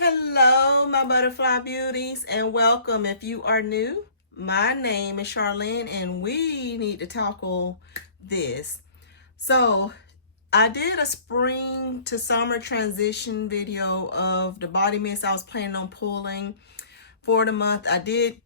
Hello, my butterfly beauties, and welcome. If you are new, my name is Charlene, and we need to tackle this. So, I did a spring to summer transition video of the body mist I was planning on pulling for the month. I did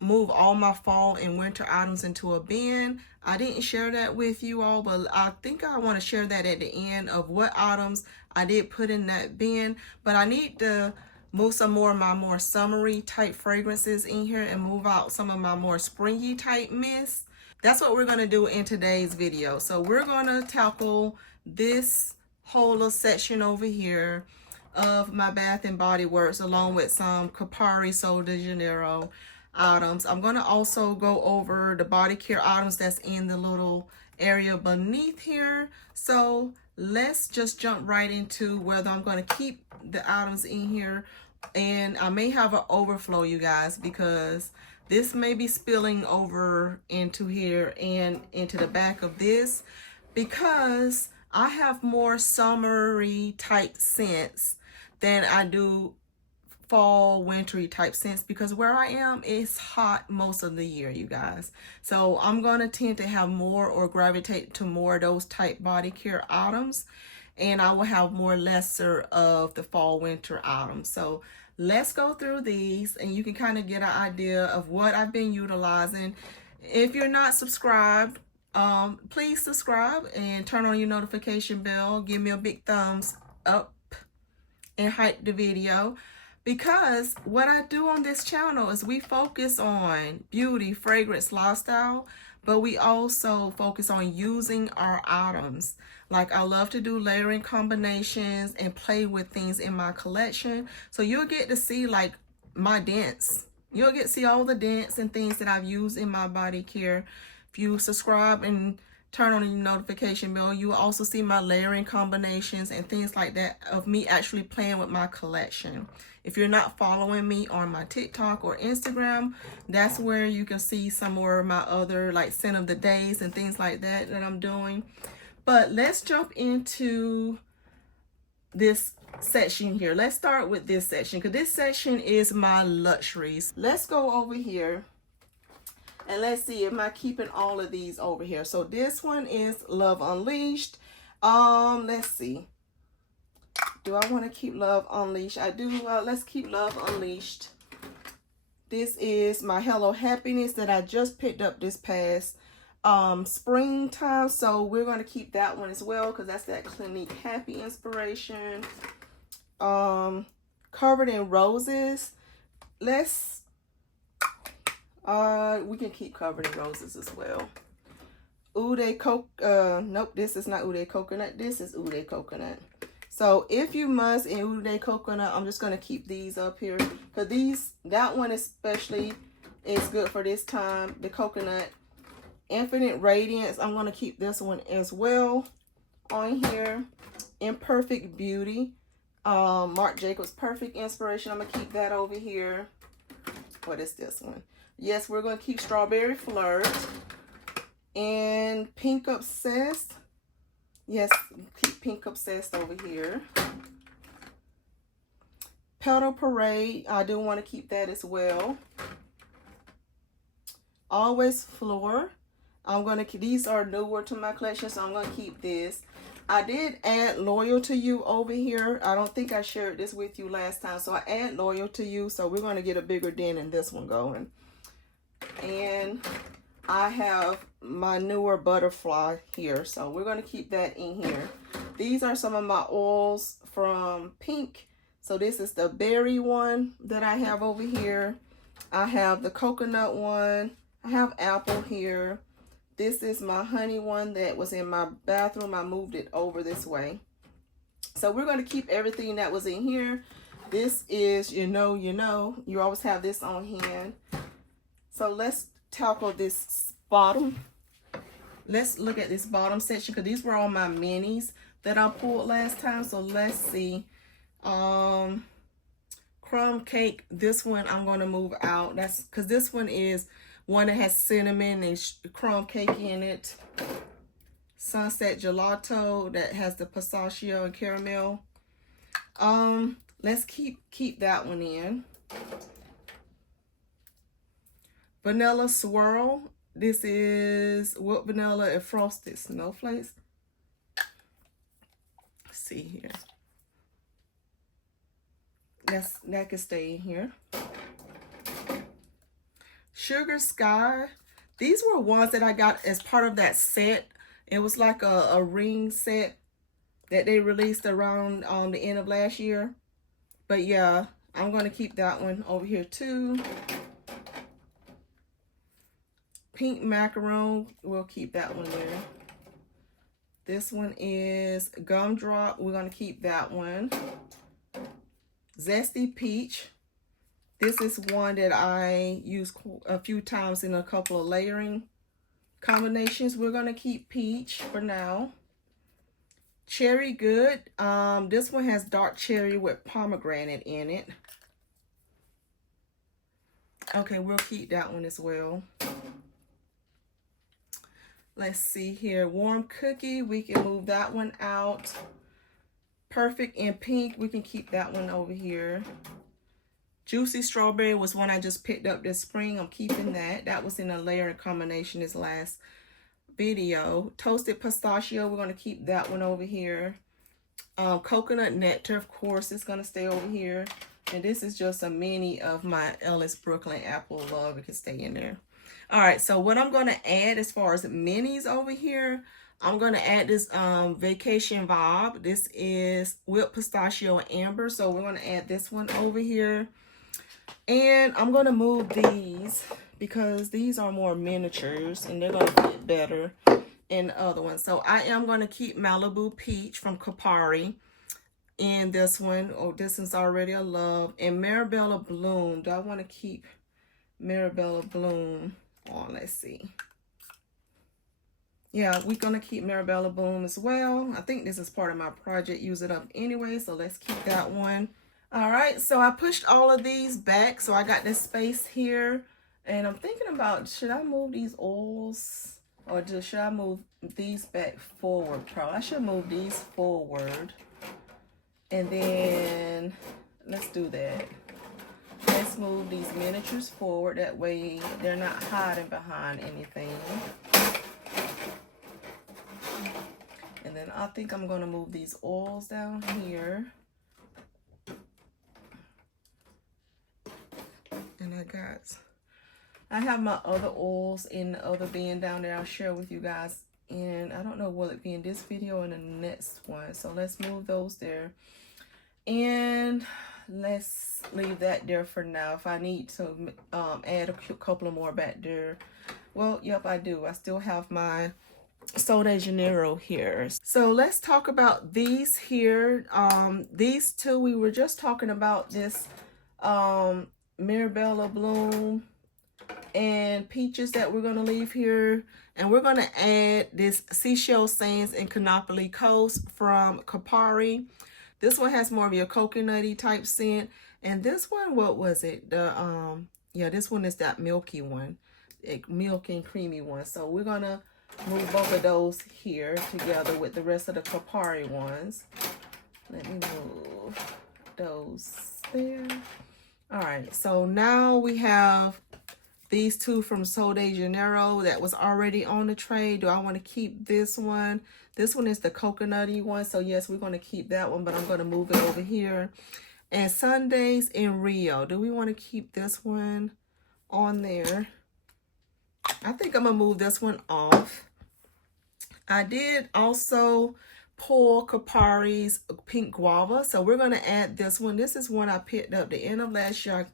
move all my fall and winter items into a bin. I didn't share that with you all, but I think I want to share that at the end of what items I did put in that bin. But I need to move some more of my more summery type fragrances in here and move out some of my more springy type mists. That's what we're going to do in today's video. So we're going to tackle this whole little section over here of my Bath and Body Works along with some Kopari Sol de Janeiro items. I'm going to also go over the body care items that's in the little area beneath here. So let's just jump right into whether I'm going to keep the items in here, and I may have an overflow, you guys, because this may be spilling over into here and into the back of this, because I have more summery type scents than I do fall wintry type scents, because where I am it's hot most of the year, you guys. So I'm going to tend to have more or gravitate to more of those type body care items, and I will have more lesser of the fall winter items. So let's go through these and you can kind of get an idea of what I've been utilizing. If you're not subscribed, please subscribe and turn on your notification bell. Give me a big thumbs up and hype the video, because what I do on this channel is we focus on beauty, fragrance, lifestyle, but we also focus on using our items. Like, I love to do layering combinations and play with things in my collection. So you'll get to see like my dents. You'll get to see all the dents and things that I've used in my body care. If you subscribe and turn on your notification bell, you will also see my layering combinations and things like that of me actually playing with my collection. If you're not following me on my TikTok or Instagram, that's where you can see some more of my other like scent of the days and things like that that I'm doing. But let's jump into this section here. Let's start with this section, because this section is my luxuries. Let's go over here and let's see, am I keeping all of these over here? So this one is Love Unleashed. Let's see. Do I want to keep Love Unleashed? I do. Let's keep Love Unleashed. This is my Hello Happiness that I just picked up this past springtime. So we're going to keep that one as well, because that's that Clinique Happy inspiration. Covered in Roses. Let's we can keep Covered in Roses as well. Ude nope, this is not Ude Coconut. This is Ude Coconut. So If You Must and Ude Coconut, I'm just going to keep these up here, because that one especially is good for this time. The coconut. Infinite Radiance, I'm going to keep this one as well on here. Imperfect Beauty, Marc Jacobs Perfect Inspiration, I'm going to keep that over here. What is this one? Yes, we're going to keep Strawberry Flirt. And Pink Obsessed. Yes, keep Pink Obsessed over here. Petal Parade, I do want to keep that as well. Always Floor. I'm going to keep, these are newer to my collection, so I'm going to keep this. I did add Loyal to You over here. I don't think I shared this with you last time, so I add Loyal to You, so we're going to get a bigger dent in this one going. And I have my newer Butterfly here, so we're going to keep that in here. These are some of my oils from Pink. So this is the berry one that I have over here. I have the coconut one. I have apple here. This is my honey one that was in my bathroom. I moved it over this way. So we're going to keep everything that was in here. This is, you always have this on hand. So let's tackle this bottom. Let's look at this bottom section, because these were all my minis that I pulled last time. So let's see. Crumb Cake, this one I'm going to move out. That's because this one is one that has cinnamon and crumb cake in it. Sunset Gelato, that has the pistachio and caramel. Let's keep that one in. Vanilla Swirl. This is whipped vanilla and frosted snowflakes. Let's see here. That can stay in here. Sugar Sky. These were ones that I got as part of that set. It was like a ring set that they released around the end of last year. But yeah, I'm going to keep that one over here too. Pink Macaron, we'll keep that one there. This one is Gumdrop. We're going to keep that one. Zesty Peach. This is one that I use a few times in a couple of layering combinations. We're going to keep Peach for now. Cherry Good. This one has dark cherry with pomegranate in it. Okay, we'll keep that one as well. Let's see here. Warm Cookie. We can move that one out. Perfect in Pink. We can keep that one over here. Juicy Strawberry was one I just picked up this spring. I'm keeping that. That was in a layering combination this last video. Toasted Pistachio. We're going to keep that one over here. Coconut Nectar, of course, is going to stay over here. And this is just a mini of my Ellis Brooklyn Apple Love. It can stay in there. All right, so what I'm going to add as far as minis over here, I'm going to add this Vacation Vibe. This is whipped pistachio and amber, so we're going to add this one over here. And I'm going to move these because these are more miniatures and they're going to fit better in the other one. So I am going to keep Malibu Peach from Kopari in this one. Oh, this is already a love. And Marabella Bloom. Do I want to keep Marabella Bloom? Oh, let's see. Yeah, we're going to keep Marabella Bloom as well. I think this is part of my project. Use it up anyway, so let's keep that one. All right, so I pushed all of these back, so I got this space here. And I'm thinking about, should I move these oils or should I move these back forward? Probably I should move these forward. And then let's do that. Let's move these miniatures forward. That way they're not hiding behind anything. And then I think I'm going to move these oils down here. And I have my other oils in the other bin down there. I'll share with you guys. And I don't know, will it be in this video or in the next one? So let's move those there. And let's leave that there for now. If I need to add a couple of more back there, well, yep, I do. I still have my Sol de Janeiro here. So let's talk about these here. These two, we were just talking about this Marabella Bloom and Peaches that we're going to leave here. And we're going to add this Seashell Sands and Canopoli Coast from Kopari. This one has more of your coconutty type scent. And this one, what was it? Yeah, this one is that milky one. Milk and creamy one. So we're going to move both of those here together with the rest of the Kopari ones. Let me move those there. All right, so now we have these two from Sol de Janeiro that was already on the tray. Do I want to keep this one? This one is the coconutty one. So yes, we're going to keep that one, but I'm going to move it over here. And Sundays in Rio. Do we want to keep this one on there? I think I'm going to move this one off. I did also pull Kopari's Pink Guava. So we're going to add this one. This is one I picked up the end of last year.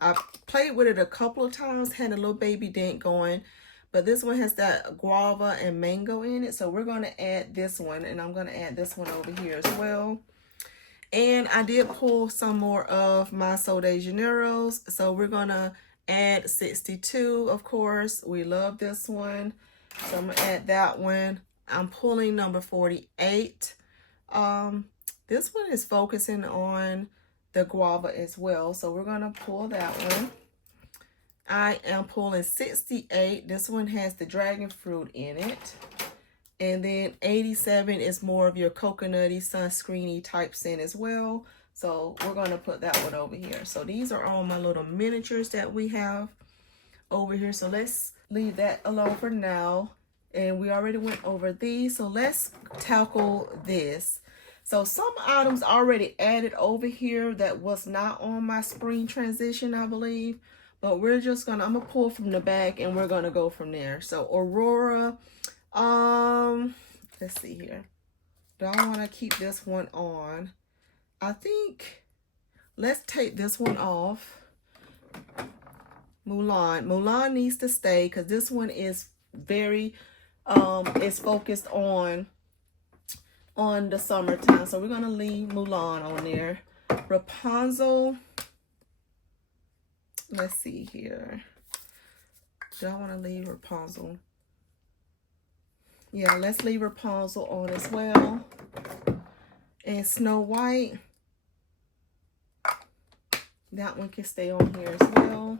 I played with it a couple of times, had a little baby dent going. But this one has that guava and mango in it. So we're going to add this one. And I'm going to add this one over here as well. And I did pull some more of my Sol de Janeiros. So we're going to add 62, of course. We love this one. So I'm going to add that one. I'm pulling number 48. This one is focusing on the guava as well. So we're going to pull that one. I am pulling 68. This one has the dragon fruit in it. And then 87 is more of your coconutty, sunscreeny type scent as well. So we're going to put that one over here. So these are all my little miniatures that we have over here. So let's leave that alone for now. And we already went over these. So let's tackle this. So some items already added over here that was not on my spring transition, I believe. But we're just gonna, I'm gonna pull from the back and we're gonna go from there. So Aurora, let's see here. Do I wanna keep this one on? I think, let's take this one off. Mulan needs to stay because this one is very, is focused on the summertime. So we're gonna leave Mulan on there. Rapunzel, let's see here. Do I want to leave Rapunzel? Yeah, let's leave Rapunzel on as well. And Snow White, that one can stay on here as well.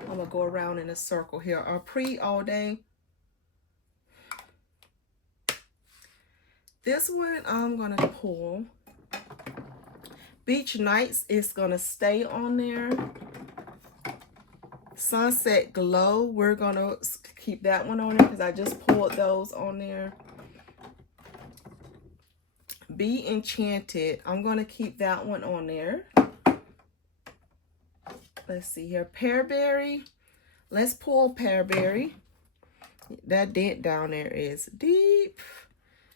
I'm gonna go around in a circle here. Pre all day. This one I'm gonna pull. Beach Nights is gonna stay on there. Sunset Glow, we're gonna keep that one on there because I just pulled those on there. Be Enchanted, I'm gonna keep that one on there. Let's see here. Pearberry, let's pull Pearberry. That dent down there is deep.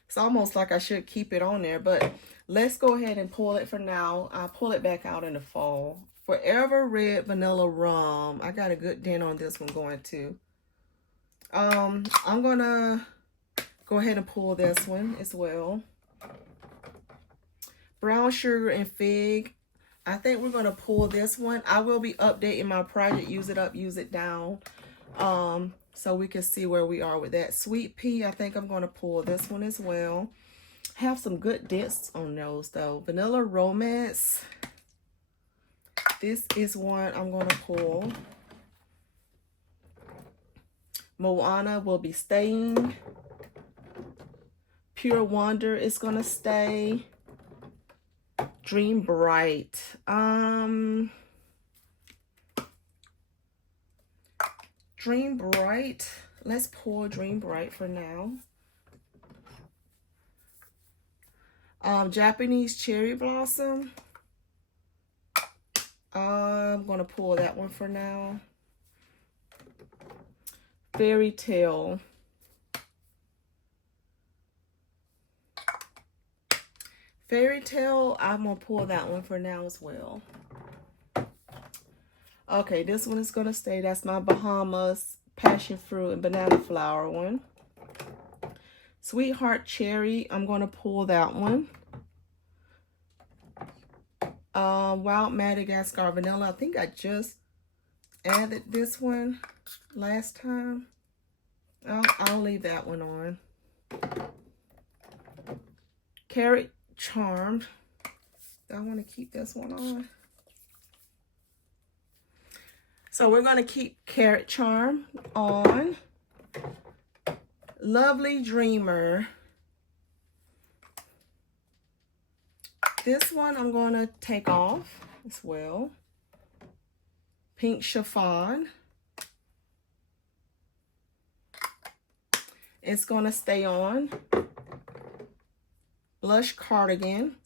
It's almost like I should keep it on there, but let's go ahead and pull it for now. I'll pull it back out in the fall. Forever Red Vanilla Rum. I got a good dent on this one going too. I'm gonna go ahead and pull this one as well. Brown Sugar and Fig. I think we're gonna pull this one. I will be updating my project, use it up, use it down. So we can see where we are with that. Sweet Pea, I think I'm gonna pull this one as well. Have some good dents on those though. Vanilla Romance. This is one I'm gonna pull. Moana will be staying. Pure Wonder is gonna stay. Dream Bright. Dream Bright. Let's pull Dream Bright for now. Japanese Cherry Blossom. I'm gonna pull that one for now. Fairy Tale. Fairy Tale, I'm gonna pull that one for now as well. Okay, this one is gonna stay. That's my Bahamas Passion Fruit and Banana Flower one. Sweetheart Cherry, I'm gonna pull that one. Wild Madagascar Vanilla, I think I just added this one last time. I'll leave that one on. Carrot Charmed, I want to keep this one on. So we're going to keep Carrot Charm on. Lovely Dreamer. This one I'm going to take off as well. Pink Chiffon. It's going to stay on. Blush Cardigan.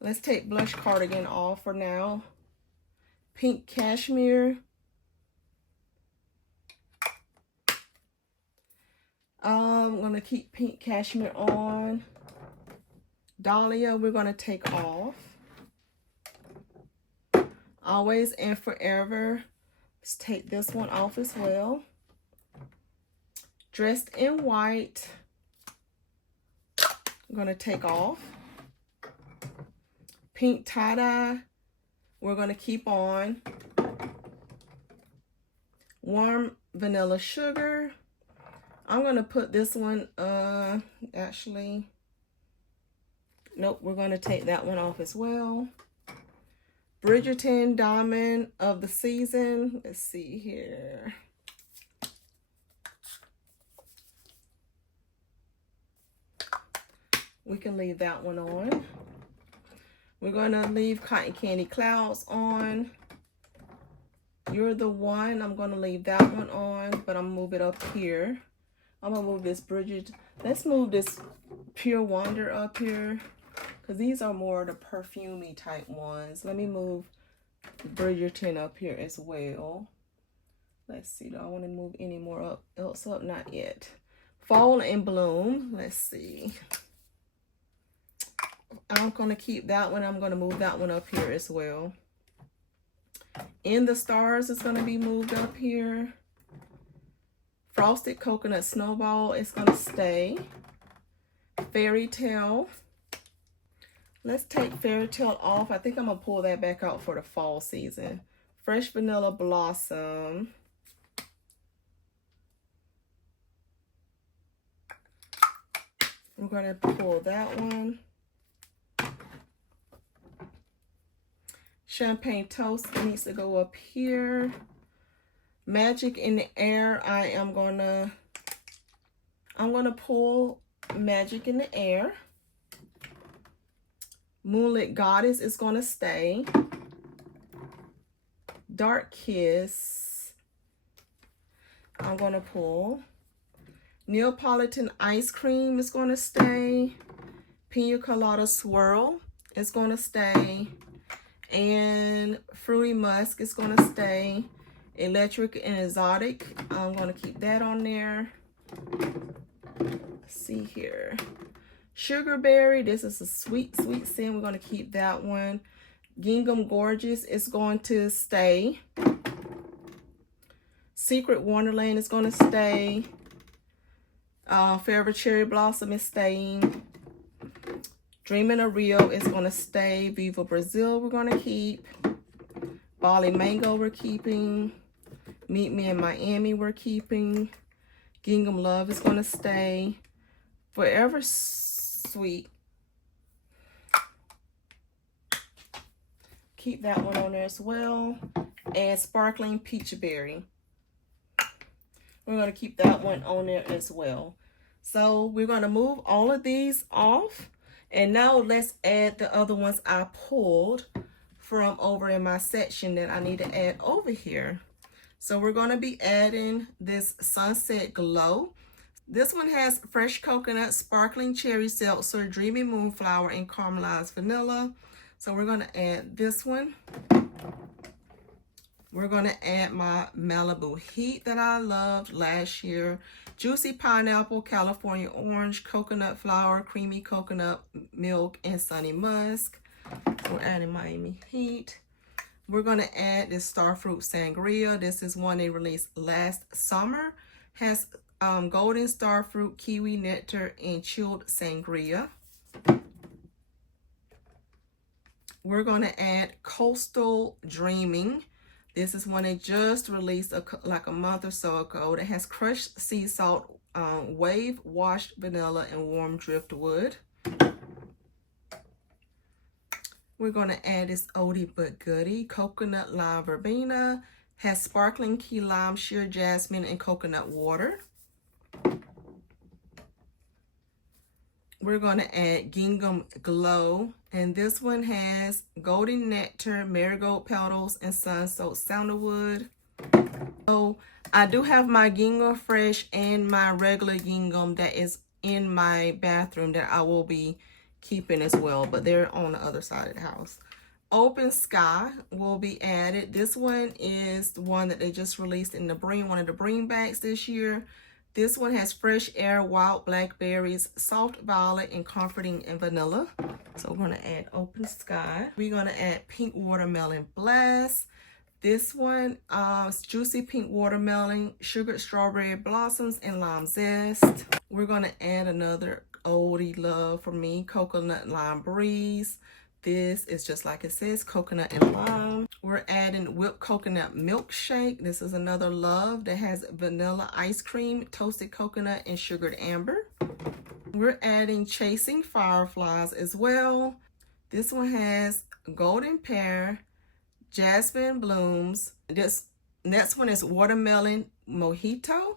Let's take Blush Cardigan off for now. Pink Cashmere. I'm going to keep Pink Cashmere on. Dahlia, we're going to take off. Always and Forever. Let's take this one off as well. Dressed in White. I'm going to take off. Pink Tie-Dye. We're going to keep on. Warm Vanilla Sugar. I'm going to put this one, actually, nope, we're going to take that one off as well. Bridgerton Diamond of the Season. Let's see here. We can leave that one on. We're going to leave Cotton Candy Clouds on. You're the One. I'm going to leave that one on, but I'm going to move it up here. I'm going to move this Bridget. Let's move this Pure Wonder up here, because these are more the perfumey type ones. Let me move Bridgerton up here as well. Let's see, do I want to move any more else up? Not yet. Fall in Bloom. Let's see. I'm going to keep that one. I'm going to move that one up here as well. In the Stars is going to be moved up here. Frosted Coconut Snowball is going to stay. Fairy Tale. Let's take Fairy Tale off. I think I'm going to pull that back out for the fall season. Fresh Vanilla Blossom. I'm going to pull that one. Champagne Toast needs to go up here. Magic in the Air. I'm gonna pull Magic in the Air. Moonlit Goddess is gonna stay. Dark Kiss. I'm gonna pull. Neapolitan Ice Cream is gonna stay. Pina Colada Swirl is gonna stay. And Fruity Musk is going to stay. Electric and Exotic, I'm going to keep that on there. Let's see here. Sugarberry, this is a sweet, sweet scent. We're going to keep that one. Gingham Gorgeous is going to stay. Secret Wonderland is going to stay. Forever Cherry Blossom is staying. Dreaming of Rio is going to stay. Viva Brazil we're going to keep. Bali Mango we're keeping. Meet Me in Miami we're keeping. Gingham Love is going to stay. Forever Sweet. Keep that one on there as well. And Sparkling Peach Berry. We're going to keep that one on there as well. So we're going to move all of these off. And now let's add the other ones I pulled from over in my section that I need to add over here. So we're going to be adding this Sunset Glow. This one has fresh coconut, sparkling cherry seltzer, dreamy moonflower, and caramelized vanilla. So we're going to add this one. We're going to add my Malibu Heat that I loved last year. Juicy Pineapple, California Orange, Coconut Flower, Creamy Coconut Milk, and Sunny Musk. We're adding Miami Heat. We're going to add this Starfruit Sangria. This is one they released last summer. Has golden starfruit, kiwi nectar, and chilled sangria. We're going to add Coastal Dreaming. This is one they just released like a month or so ago. That has crushed sea salt, wave washed vanilla, and warm driftwood. We're going to add this oldie but goodie, Coconut Lime Verbena. Has sparkling key lime, sheer jasmine, and coconut water. We're going to add Gingham Glow. And this one has golden nectar, marigold petals, and sun-soaked sandalwood. So I do have my Gingham Fresh and my regular Gingham that is in my bathroom that I will be keeping as well, but they're on the other side of the house. Open Sky will be added. This one is the one that they just released in the one of the bring backs this year. This one has fresh air, wild blackberries, soft violet, and comforting and vanilla. So we're going to add Open Sky. We're going to add Pink Watermelon Blast. This one is Juicy Pink Watermelon, Sugared Strawberry Blossoms, and Lime Zest. We're going to add another oldie love for me, Coconut Lime Breeze. This is just like it says, coconut and lime. We're adding Whipped Coconut Milkshake. This is another love that has vanilla ice cream, toasted coconut, and sugared amber. We're adding Chasing Fireflies as well. This one has golden pear, jasmine blooms. This next one is Watermelon Mojito.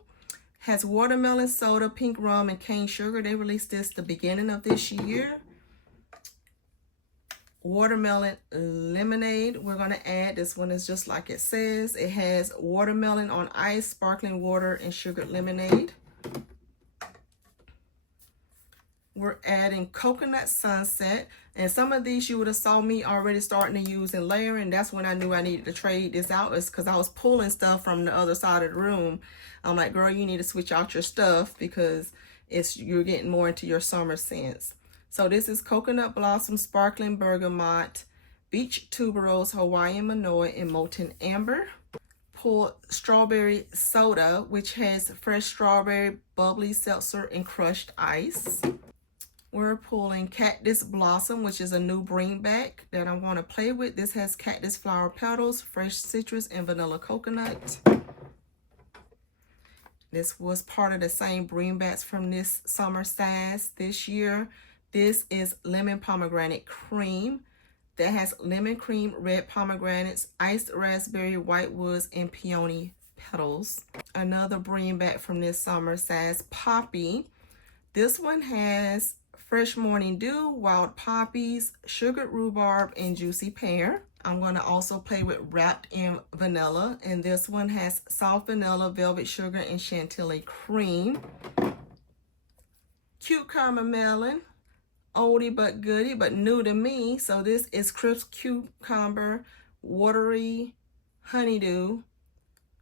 Has watermelon soda, pink rum, and cane sugar. They released this the beginning of this year. Watermelon lemonade. We're going to add, this one is just like it says. It has watermelon on ice, sparkling water, and sugared lemonade. We're adding coconut sunset, and some of these you would have saw me already starting to use and layering. That's when I knew I needed to trade this out, is because I was pulling stuff from the other side of the room. I'm like, girl, you need to switch out your stuff because you're getting more into your summer scents. So this is coconut blossom, sparkling bergamot, beach tuberose, Hawaiian Manoa, and molten amber. Pull strawberry soda, which has fresh strawberry, bubbly seltzer, and crushed ice. We're pulling Cactus Blossom, which is a new bring back that I want to play with. This has cactus flower petals, fresh citrus, and vanilla coconut. This was part of the same bring backs from this summer size this year. This is lemon pomegranate cream that has lemon cream, red pomegranates, iced raspberry, white woods, and peony petals. Another bring back from this summer size, Poppy. This one has fresh morning dew, wild poppies, sugared rhubarb, and juicy pear. I'm going to also play with wrapped in vanilla, and this one has soft vanilla, velvet sugar, and chantilly cream. Cucumber melon, oldie but goodie, but new to me. So this is crisp cucumber, watery honeydew,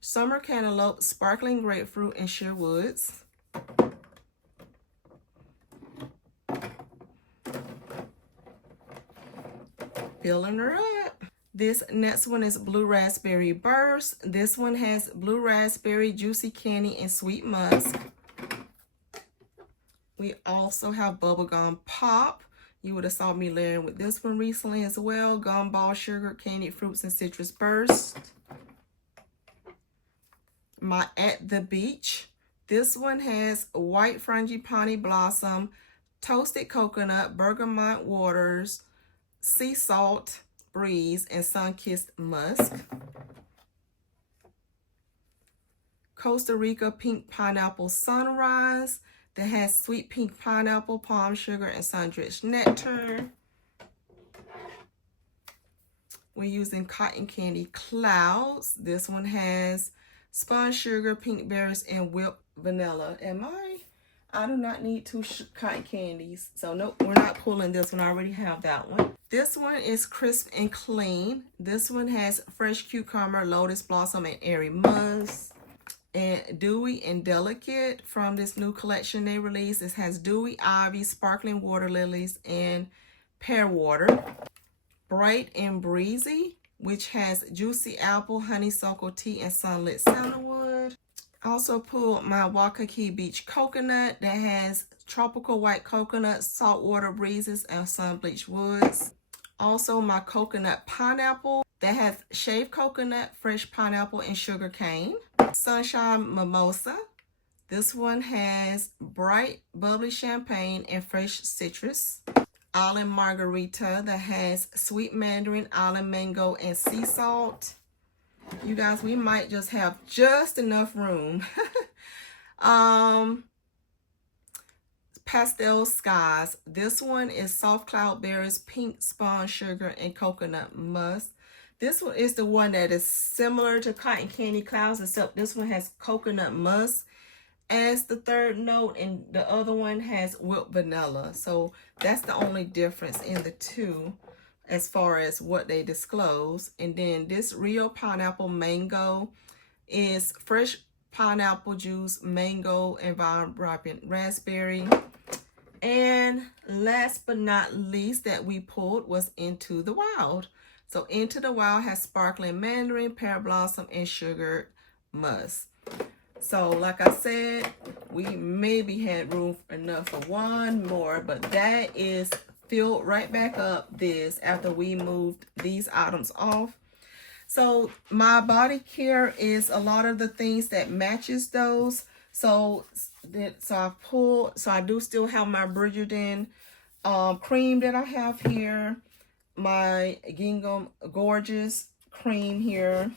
summer cantaloupe, sparkling grapefruit, and sherwoods. Filling her up. This next one is blue raspberry burst. This one has blue raspberry, juicy candy, and sweet musk. We also have bubblegum pop. You would have saw me layering with this one recently as well. Gumball sugar, candied fruits, and citrus burst. My At the Beach. This one has white frangipani blossom, toasted coconut, bergamot waters, sea salt breeze, and sun-kissed musk. Costa Rica pink pineapple sunrise that has sweet pink pineapple, palm sugar, and sun-drenched nectar. We're using cotton candy clouds. This one has spun sugar, pink berries, and whipped vanilla. I do not need two cotton candies. So nope, we're not pulling this one. I already have that one. This one is crisp and clean. This one has fresh cucumber, lotus blossom, and airy musk. And dewy and delicate from this new collection they released. This has dewy ivy, sparkling water lilies, and pear water. Bright and breezy, which has juicy apple, honeysuckle tea, and sunlit sandalwood. I also pulled my Waikiki Beach coconut that has tropical white coconut, saltwater breezes, and sun-bleached woods. Also my coconut pineapple that has shaved coconut, fresh pineapple, and sugar cane. Sunshine mimosa. This one has bright bubbly champagne and fresh citrus. Island margarita that has sweet mandarin, island mango, and sea salt. You guys, we might just have just enough room. Pastel skies. This one is soft cloud berries, pink spun sugar, and coconut musk. This one is the one that is similar to cotton candy clouds, except this one has coconut musk as the third note, and the other one has whipped vanilla. So that's the only difference in the two as far as what they disclose. And then this Rio pineapple mango is fresh pineapple juice, mango, and vibrant raspberry. And last but not least that we pulled was Into the Wild. So Into the Wild has sparkling mandarin, pear blossom, and sugared musk. So like I said, we maybe had room enough for one more, but that is filled right back up this after we moved these items off. So my body care is a lot of the things that matches those. So I do still have my Bridgerton cream that I have here, my Gingham Gorgeous cream here,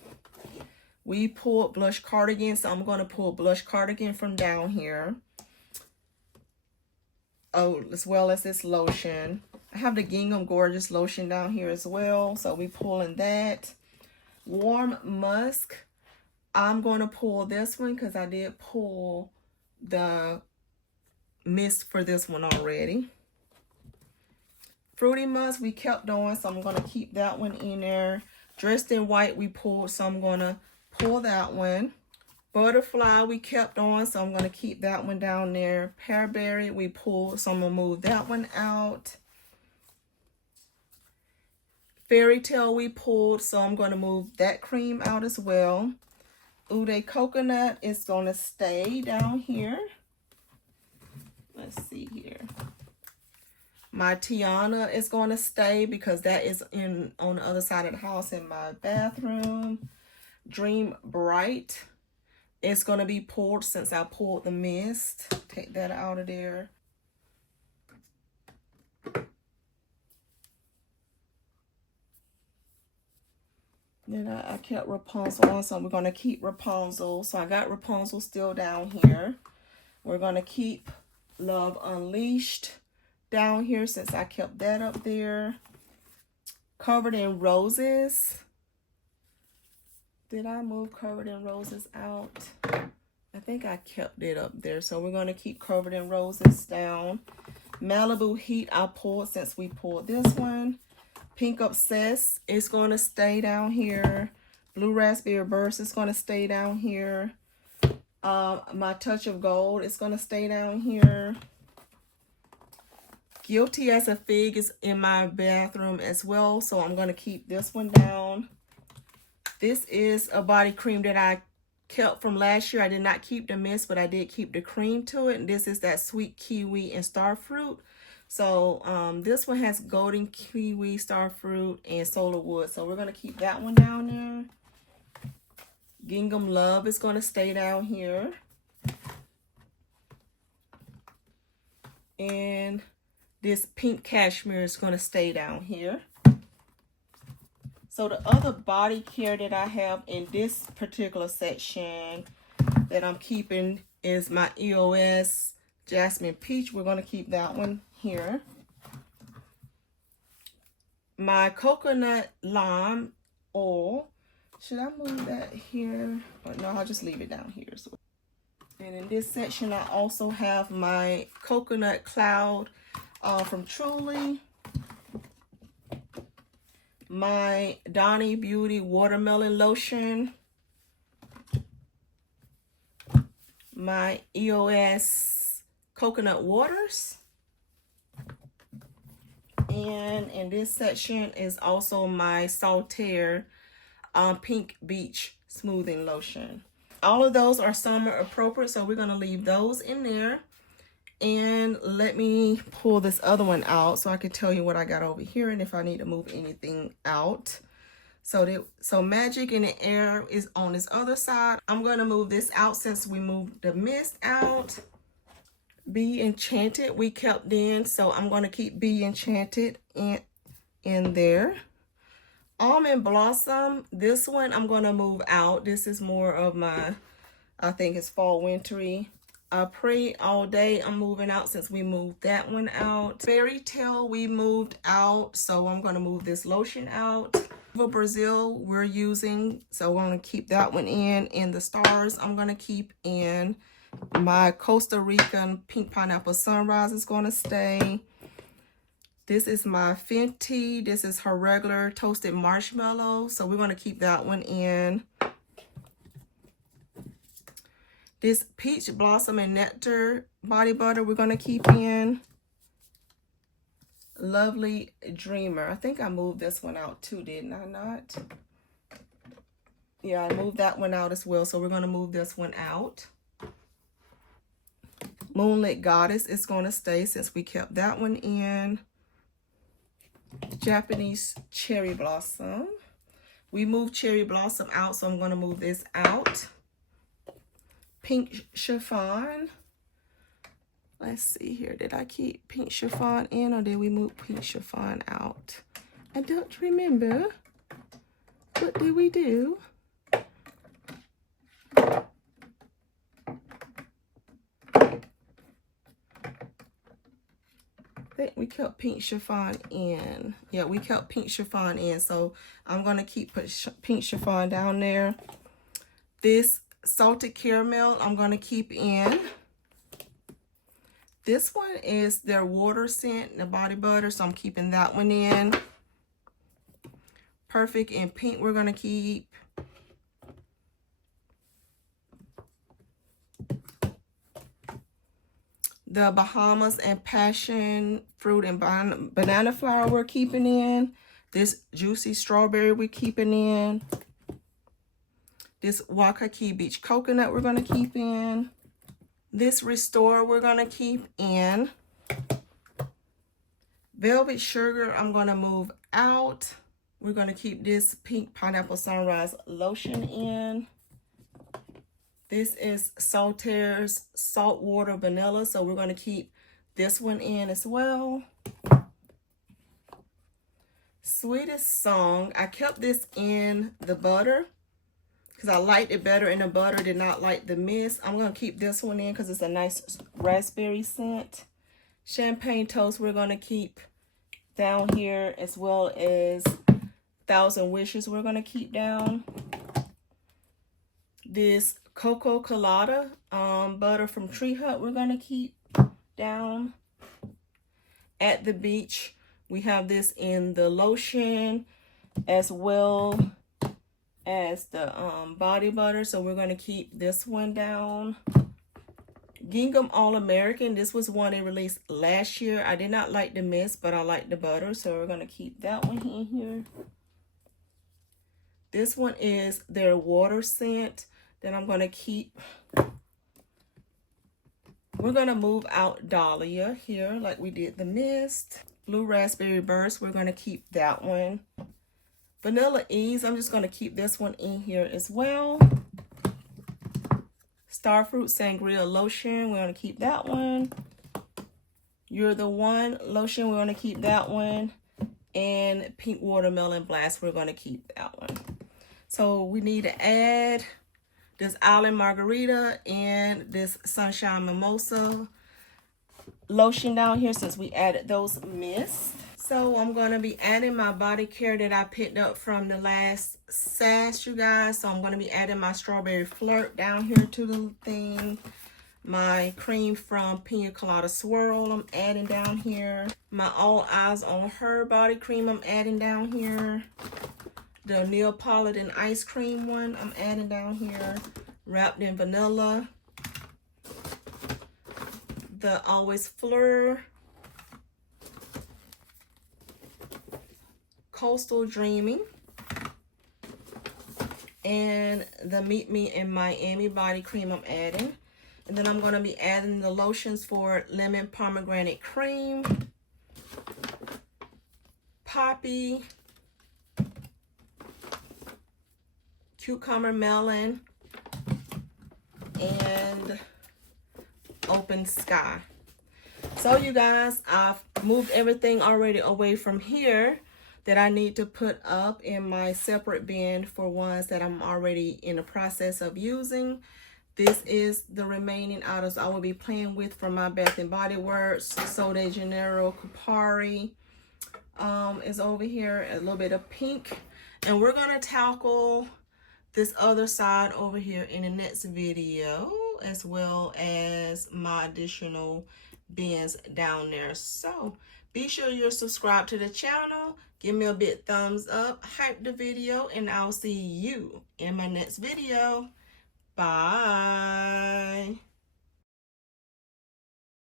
We pulled blush cardigan, so I'm going to pull blush cardigan from down here. Oh, as well as this lotion. I have the Gingham Gorgeous lotion down here as well, so we pulling that. Warm Musk. I'm going to pull this one because I did pull the mist for this one already. Fruity Musk we kept on, so I'm going to keep that one in there. Dressed in White we pulled, so I'm going to pull that one. Butterfly we kept on, so I'm going to keep that one down there. Pearberry we pulled, so I'm going to move that one out. Fairy Tale we pulled, so I'm going to move that cream out as well. Ude Coconut is going to stay down here. Let's see here. My Tiana is going to stay because that is on the other side of the house in my bathroom. Dream Bright is going to be pulled since I pulled the mist. Take that out of there. Then I kept Rapunzel on, so we're going to keep Rapunzel. So I got Rapunzel still down here. We're going to keep Love Unleashed down here since I kept that up there. Covered in Roses. Did I move Covered in Roses out? I think I kept it up there. So we're going to keep Covered in Roses down. Malibu Heat I pulled since we pulled this one. Pink Obsessed is going to stay down here. Blue Raspberry Burst is going to stay down here. My Touch of Gold is going to stay down here. Guilty as a Fig is in my bathroom as well, so I'm going to keep this one down. This is a body cream that I kept from last year. I did not keep the mist, but I did keep the cream to it. And this is that Sweet Kiwi and Starfruit. So this one has Golden Kiwi, Starfruit, and Solar Wood. So we're going to keep that one down there. Gingham Love is going to stay down here. And this Pink Cashmere is going to stay down here. So the other body care that I have in this particular section that I'm keeping is my EOS Jasmine Peach. We're going to keep that one here. My Coconut Lime Oil. Should I move that here? Or no, I'll just leave it down here. So, and in this section, I also have my Coconut Cloud from Truly. My Donnie Beauty Watermelon Lotion. My EOS Coconut Waters. And in this section is also my Saltaire Pink Beach Smoothing Lotion. All of those are summer appropriate, so we're going to leave those in there. And let me pull this other one out so I can tell you what I got over here and if I need to move anything out. So Magic in the Air is on this other side. I'm going to move this out since we moved the mist out. Be Enchanted we kept in, so I'm going to keep Be Enchanted in there. Almond Blossom, this one I'm going to move out. This is more of my, I think it's fall wintry. Pray All Day I'm moving out since we moved that one out. Fairy Tale we moved out, so I'm going to move this lotion out. Brazil we're using, so we're going to keep that one in. And the Stars I'm going to keep in. My Costa Rican Pink Pineapple Sunrise is going to stay. This is my Fenty. This is her regular Toasted Marshmallow, so we're going to keep that one in. This Peach Blossom and Nectar Body Butter we're going to keep in. Lovely Dreamer. I think I moved this one out too, didn't I not? Yeah, I moved that one out as well, so we're going to move this one out. Moonlit Goddess is going to stay since we kept that one in. Japanese Cherry Blossom. We moved Cherry Blossom out, so I'm going to move this out. Pink Chiffon. Let's see here. Did I keep Pink Chiffon in or did we move Pink Chiffon out? I don't remember. What did we do? think we kept pink chiffon in. Yeah, we kept pink chiffon in. So I'm going to keep pink chiffon down there. This salted caramel I'm going to keep in. This one is their water scent, the body butter, so I'm keeping that one in. Perfect and pink we're going to keep. The Bahamas and passion fruit and banana flower we're keeping in. This juicy strawberry we're keeping in. This Waikiki Beach coconut we're going to keep in. This Restore we're going to keep in. Velvet Sugar I'm going to move out. We're going to keep this pink pineapple sunrise lotion in. This is Saltaire's saltwater vanilla, so we're going to keep this one in as well. Sweetest Song, I kept this in the butter because I liked it better in the butter, did not like the mist. I'm going to keep this one in because it's a nice raspberry scent. Champagne Toast we're going to keep down here, as well as Thousand Wishes we're going to keep down. This Cocoa Colada butter from Tree Hut we're going to keep down. At the Beach, we have this in the lotion as well as the body butter, so we're going to keep this one down. Gingham All American, this was one they released last year. I did not like the mist, but I like the butter, so we're going to keep that one in here. This one is their water scent that I'm going to keep. We're going to move out Dahlia here like we did the mist. Blue Raspberry Burst, we're going to keep that one. Vanilla Ease, I'm just going to keep this one in here as well. Starfruit Sangria Lotion, we're going to keep that one. You're the One Lotion, we're going to keep that one. And Pink Watermelon Blast, we're going to keep that one. So we need to add this Island Margarita and this Sunshine Mimosa lotion down here since we added those mists. So I'm going to be adding my body care that I picked up from the last sash, you guys. So I'm going to be adding my Strawberry Flirt down here to the thing. My cream from Pina Colada Swirl I'm adding down here. My All Eyes on Her body cream I'm adding down here. The Neapolitan ice cream one I'm adding down here, wrapped in vanilla. The Always Fleur Coastal Dreaming, and the Meet Me in Miami body cream I'm adding. And then I'm going to be adding the lotions for Lemon Pomegranate Cream, Poppy, Cucumber Melon, and Open Sky. So you guys, I've moved everything already away from here that I need to put up in my separate bin for ones that I'm already in the process of using. This is the remaining items I will be playing with from my Bath and Body Works. So the Janeiro Kopari is over here, a little bit of pink. And we're going to tackle this other side over here in the next video, as well as my additional bins down there. So be sure you're subscribed to the channel. Give me a big thumbs up, hype the video, and I'll see you in my next video. Bye.